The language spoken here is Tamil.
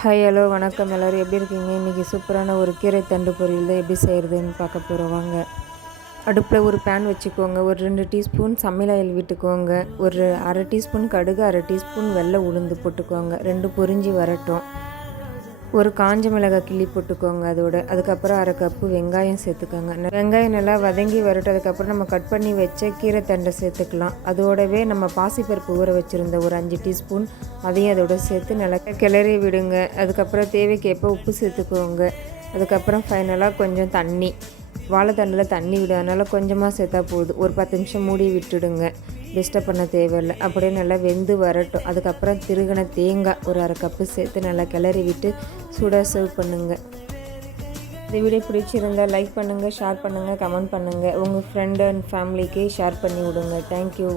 ஹாய் ஹலோ வணக்கம் எல்லோரும் எப்படி இருக்கீங்க? இன்றைக்கி சூப்பரான ஒரு கீரை தண்டு பொரியல் தான் எப்படி செய்கிறதுன்னு பார்க்க போகிறோம் வாங்க. அடுப்பில் ஒரு பேன் வச்சுக்கோங்க. ஒரு 2 டீஸ்பூன் சமையல் ஆயில் விட்டுக்கோங்க. ஒரு அரை டீஸ்பூன் கடுகு, அரை டீஸ்பூன் வெள்ளை உளுந்து போட்டுக்கோங்க. 2 பொரிஞ்சு வரட்டும். ஒரு காஞ்ச மிளகாய் கிள்ளி போட்டுக்கோங்க அதுக்கப்புறம் அரை கப்பு வெங்காயம் சேர்த்துக்கோங்க. வெங்காயம் நல்லா வதங்கி வரட்டும். அதுக்கப்புறம் நம்ம கட் பண்ணி வச்ச கீரை தண்டை சேர்த்துக்கலாம். அதோடவே நம்ம பாசிப்பருப்பு ஊற வச்சுருந்த ஒரு 5 டீஸ்பூன் அதையும் அதோட சேர்த்து நல்லா கிளறி விடுங்க. அதுக்கப்புறம் தேவைக்கேற்ப உப்பு சேர்த்துக்கோங்க. அதுக்கப்புறம் ஃபைனலாக கொஞ்சம் தண்ணி, வாழைத்தண்டில் தண்ணி விடும், அதனால் கொஞ்சமாக சேர்த்தா போதும். ஒரு 10 நிமிஷம் மூடி விட்டுடுங்க. டிஸ்டர்ப் பண்ண தேவையில்லை. அப்படியே நல்லா வெந்து வரட்டும். அதுக்கப்புறம் திருகின தேங்காய் ஒரு அரை கப்பு சேர்த்து நல்லா கிளறி விட்டு சூடாக சர்வ் பண்ணுங்கள். இந்த வீடியோ பிடிச்சிருந்தால் லைக் பண்ணுங்கள், ஷேர் பண்ணுங்கள், கமெண்ட் பண்ணுங்கள். உங்கள் ஃப்ரெண்ட் அண்ட் ஃபேமிலிக்கு ஷேர் பண்ணி விடுங்க. தேங்க்யூ.